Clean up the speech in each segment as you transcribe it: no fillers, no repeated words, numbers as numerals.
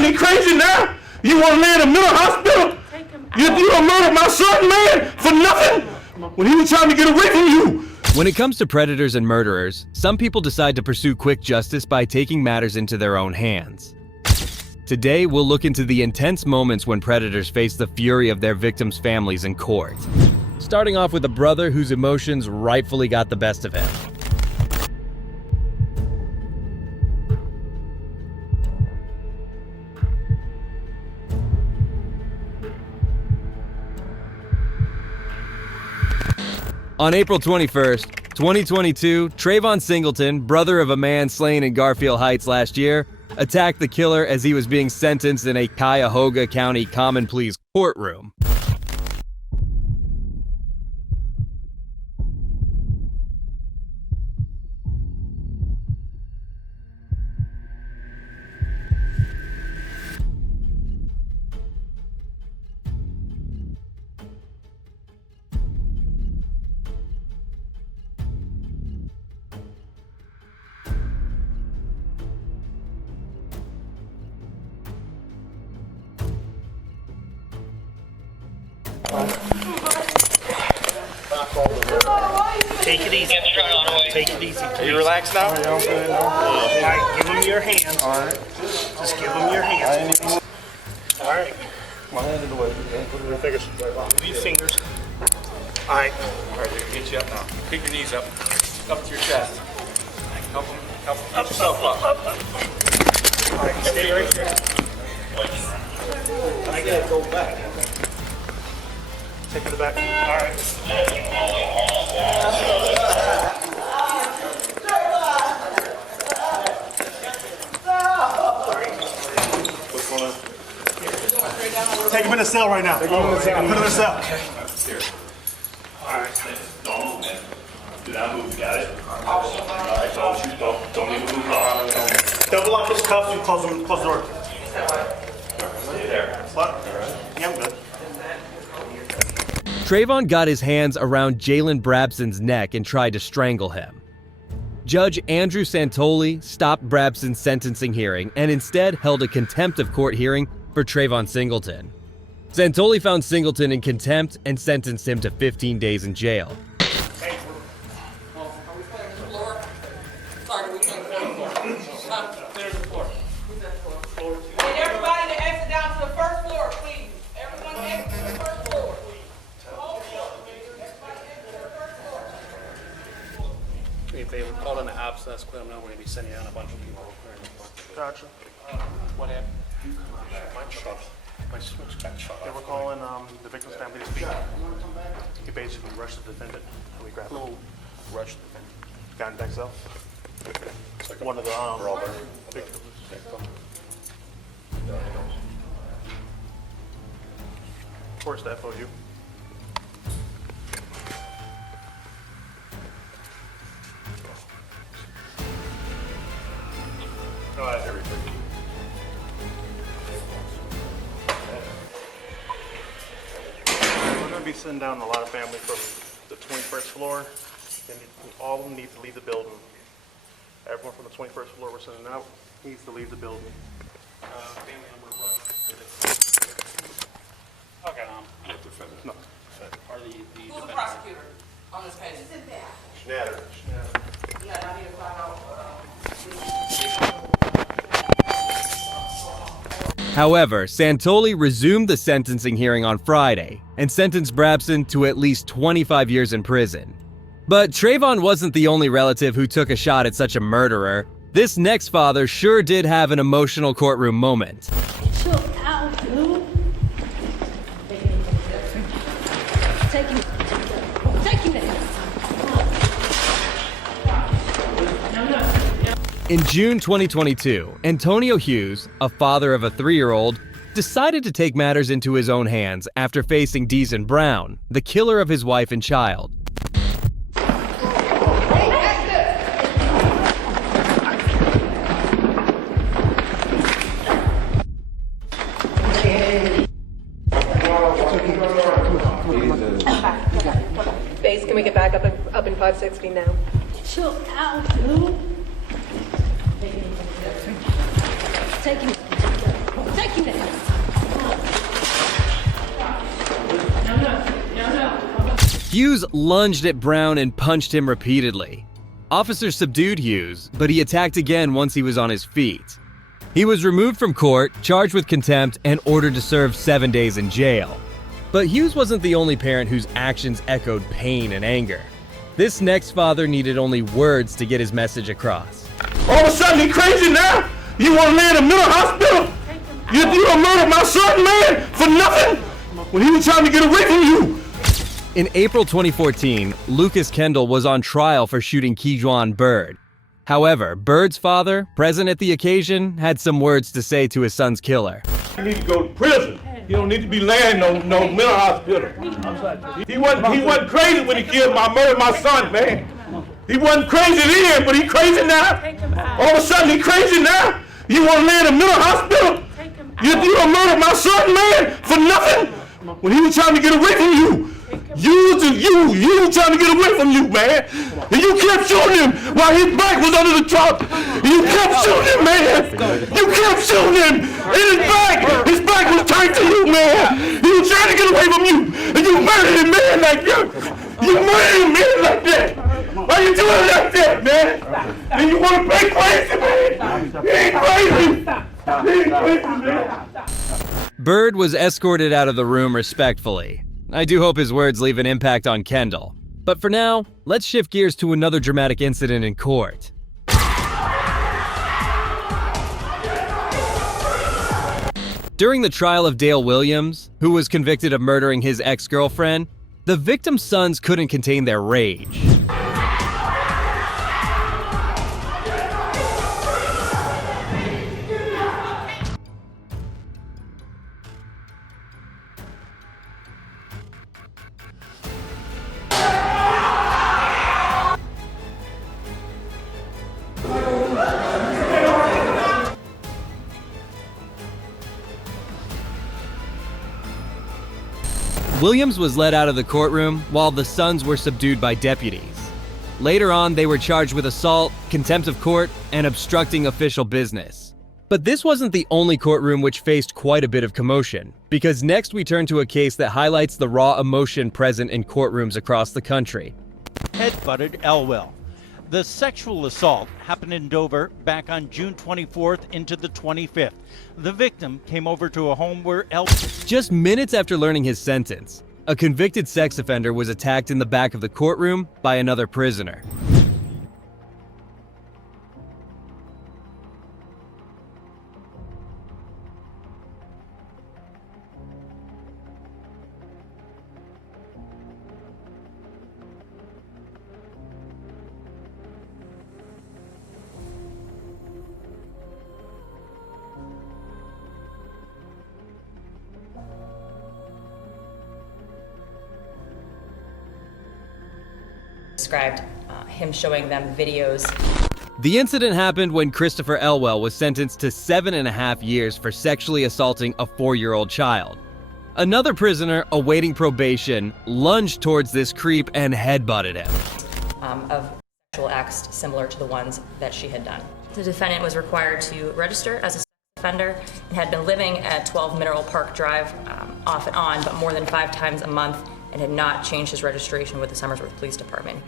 got me crazy now? You want to lay in a mental hospital? You don't murder my son, man, for nothing? When he was trying to get away from you. When it comes to predators and murderers, some people decide to pursue quick justice by taking matters into their own hands. Today, we'll look into the intense moments when predators face the fury of their victims' families in court. Starting off with a brother whose emotions rightfully got the best of him. On April 21st, 2022, Trayvon Singleton, brother of a man slain in Garfield Heights last year, attacked the killer as he was being sentenced in a Cuyahoga County Common Pleas courtroom. Take it easy. Take it easy. Are you relaxed now? All right, give them your hands. All right. Just give them your hands. All right. My hand in the way. Put your fingers. Move your fingers. All right. All right, we can get you up now. Keep your knees up. Up to your chest. Help them. Get yourself up. All right, stay right there. I gotta go back. Take it back. All right. What's going on? Take him in the cell right now. Put him in the cell. Okay. All right. Don't move, man. Do not move, you got it? All right, don't even move. Double up his cuffs. You close the door. Stay there. What? Yeah, I'm good. Trayvon got his hands around Jalen Brabson's neck and tried to strangle him. Judge Andrew Santoli stopped Brabson's sentencing hearing and instead held a contempt of court hearing for Trayvon Singleton. Santoli found Singleton in contempt and sentenced him to 15 days in jail. Everybody to exit down to the first floor, please. Everyone exit to the first floor. If they were called in the abscess, let them know we're going to be sending out a bunch of people. Gotcha. What happened? My switch got shut They were calling the victim's family to speak. He basically rushed the defendant. And we grabbed him. Rush the thing. Got in back cell. One of the victims. Of course, that for you. All right, everything. We're going to be sitting down a lot of family from the 21st floor. And all of them need to leave the building. Everyone from the 21st floor we're sending out needs to leave the building. Family number run. Okay, No. are the Who's the defendants? prosecutor on this case? Schnatter. Yeah, I need to find out. However, Santoli resumed the sentencing hearing on Friday and sentenced Brabson to at least 25 years in prison. But Trayvon wasn't the only relative who took a shot at such a murderer. This next father sure did have an emotional courtroom moment. Chill out, dude. Take him. Take him in. In June 2022, Antonio Hughes, a father of a 3-year-old, decided to take matters into his own hands after facing Deason Brown, the killer of his wife and child. Base, can we get back up in 560 now? Chill out, dude. Take him. Take him there. Hughes lunged at Brown and punched him repeatedly. Officers subdued Hughes, but he attacked again once he was on his feet. He was removed from court, charged with contempt, and ordered to serve 7 days in jail. But Hughes wasn't the only parent whose actions echoed pain and anger. This next father needed only words to get his message across. All of a sudden, he crazy now? You want to lay in a mental hospital? You done murdered my son, man, for nothing? When he was trying to get away from you. In April 2014, Lucas Kendall was on trial for shooting Kejuan Bird. However, Bird's father, present at the occasion, had some words to say to his son's killer. You need to go to prison. You don't need to be laying no mental hospital. He wasn't crazy when he murdered my son, man. He wasn't crazy then, but he crazy now. All of a sudden, he crazy now. You want to lay in a mental hospital? You done murdered my son, man, for nothing? When he was trying to get away from you. You were trying to get away from you, man. And you kept shooting him while his back was under the truck. You kept shooting him, man. You kept shooting him in his back. His back was turned to you, man. He was trying to get away from you. And you murdered him, man, like that. You murdered him, man, like that. Why you doing it like that, man? And you want to play crazy, man? He ain't crazy. He ain't crazy, man. Bird was escorted out of the room respectfully. I do hope his words leave an impact on Kendall. But for now, let's shift gears to another dramatic incident in court. During the trial of Dale Williams, who was convicted of murdering his ex-girlfriend, the victim's sons couldn't contain their rage. Williams was led out of the courtroom while the sons were subdued by deputies. Later on, they were charged with assault, contempt of court, and obstructing official business. But this wasn't the only courtroom which faced quite a bit of commotion, because next we turn to a case that highlights the raw emotion present in courtrooms across the country. Head-butted Elwell. The sexual assault happened in Dover back on June 24th into the 25th. The victim came over to a home where Just minutes after learning his sentence, a convicted sex offender was attacked in the back of the courtroom by another prisoner. Described him showing them videos. The incident happened when Christopher Elwell was sentenced to 7.5 years for sexually assaulting a 4-year-old child. Another prisoner awaiting probation lunged towards this creep and headbutted him. Of sexual acts similar to the ones that she had done. The defendant was required to register as a sex offender and had been living at 12 Mineral Park Drive off and on, but more than 5 times a month, and had not changed his registration with the Somersworth Police Department.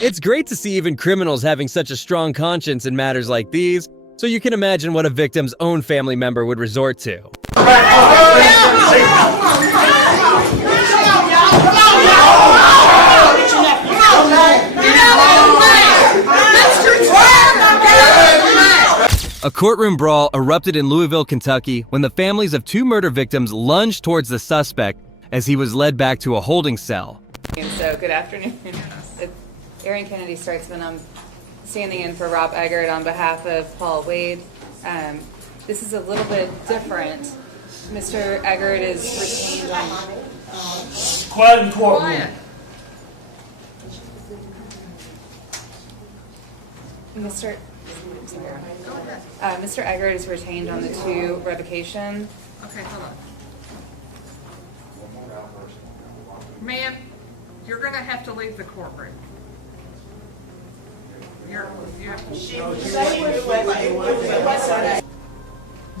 It's great to see even criminals having such a strong conscience in matters like these, so you can imagine what a victim's own family member would resort to. A courtroom brawl erupted in Louisville, Kentucky, when the families of 2 murder victims lunged towards the suspect as he was led back to a holding cell. So, good afternoon. It's Erin Kennedy Streitzman. I'm standing in for Rob Eggert on behalf of Paul Wade. This is a little bit different. Mr. Eggert is retained on... Quiet in courtroom. Mr. Eggert is retained on the 2 revocation. Okay, hold on. Ma'am, you're gonna have to leave the courtroom. You have to.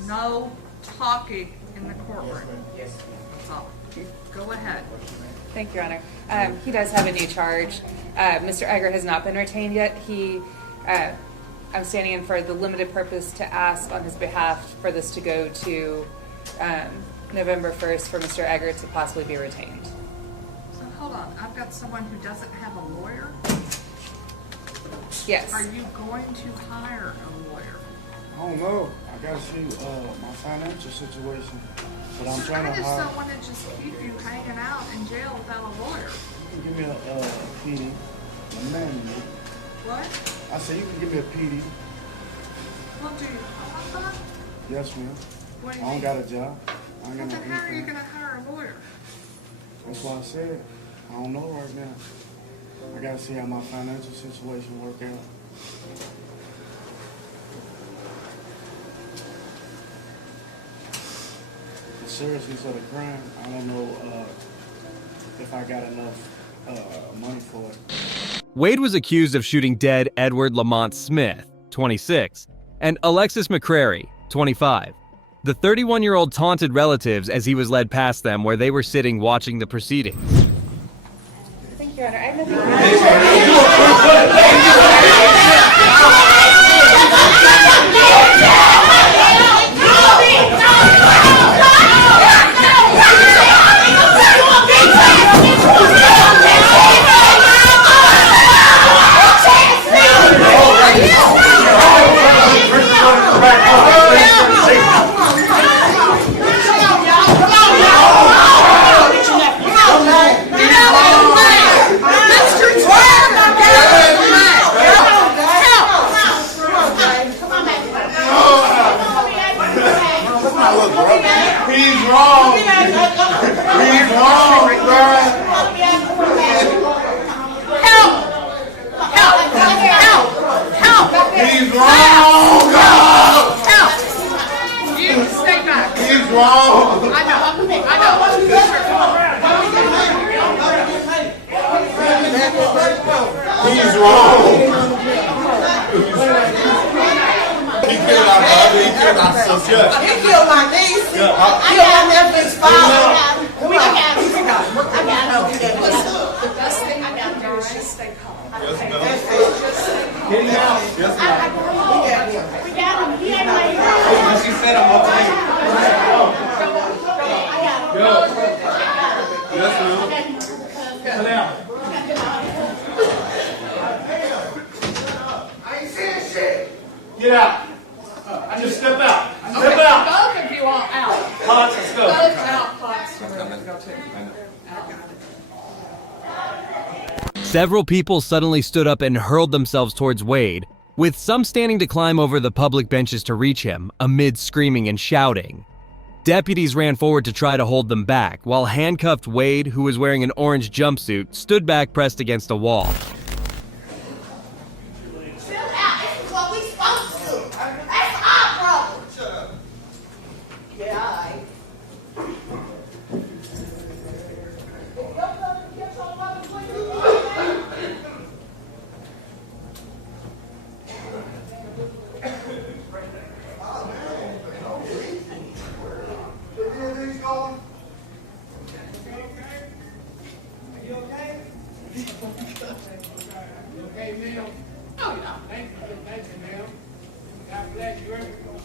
No talking in the courtroom. So, go ahead. Thank you, Your Honor. He does have a new charge. Mr. Egger has not been retained yet. I'm standing in for the limited purpose to ask on his behalf for this to go to November 1st for Mr. Egger to possibly be retained. So hold on, I've got someone who doesn't have a lawyer. Yes. Are you going to hire a lawyer? I don't know. I gotta see my financial situation, but I'm trying to I just hire. don't want to just keep you hanging out in jail without a lawyer. You can give me a PD, a man. What? I said you can give me a PD. Well, do you want that? Yes, ma'am. What do I you don't mean? got a job. I ain't Well, got then no how are you income. going to hire a lawyer? That's why I said I don't know right now. I gotta see how my financial situation work out. The seriousness of the crime, I don't know if I got enough money for it. Wade was accused of shooting dead Edward Lamont Smith, 26, and Alexis McCrary, 25. The 31-year-old taunted relatives as he was led past them where they were sitting watching the proceedings. Thank you, Your Honor. I have He's wrong. He's wrong, bro. He's wrong. You stay back. He's wrong. I know. He's wrong. He killed our brother. He killed our sister. He killed my niece. He killed my nephew's father. I got him. The best thing I can do is just stay calm. Yes, ma'am. We got him. He ain't right here. She said I'm okay. Yes, ma'am. Sit down. I ain't saying shit. Get out. Just step out. Step out. Both of you all out. Potts, let's go. Both out, Potts. Go too. Several people suddenly stood up and hurled themselves towards Wade, with some standing to climb over the public benches to reach him, amid screaming and shouting. Deputies ran forward to try to hold them back, while handcuffed Wade, who was wearing an orange jumpsuit, stood back pressed against a wall. Chill out. This is what we supposed to do. That's our problem. Shut up. Yeah, all right.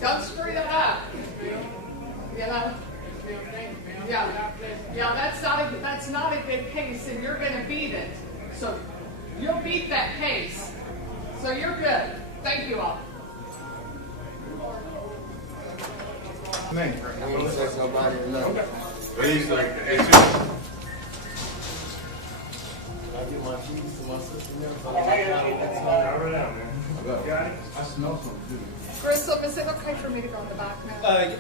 Don't screw that up. You know? Yeah, that's not a good case, and you're going to beat it. So you'll beat that case. So you're good. Thank you all. Man. I want to say somebody enough. Please, Can I get my keys to my sister now? I smell something too. Crystal, is it okay for me to go in the back now?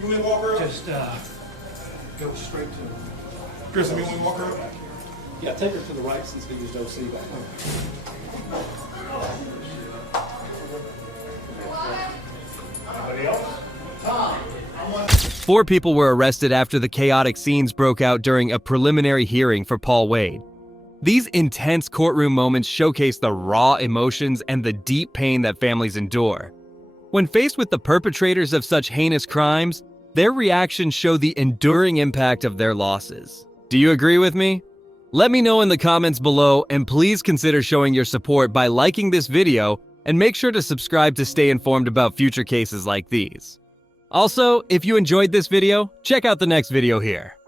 You want me to walk her up? Just go straight to him. Chris, you want me to walk her up? Yeah, take her to the right since we used OC back home. Anybody else? Tom, I want 4 people were arrested after the chaotic scenes broke out during a preliminary hearing for Paul Wade. These intense courtroom moments showcase the raw emotions and the deep pain that families endure. When faced with the perpetrators of such heinous crimes, their reactions show the enduring impact of their losses. Do you agree with me? Let me know in the comments below, and please consider showing your support by liking this video and make sure to subscribe to stay informed about future cases like these. Also, if you enjoyed this video, check out the next video here.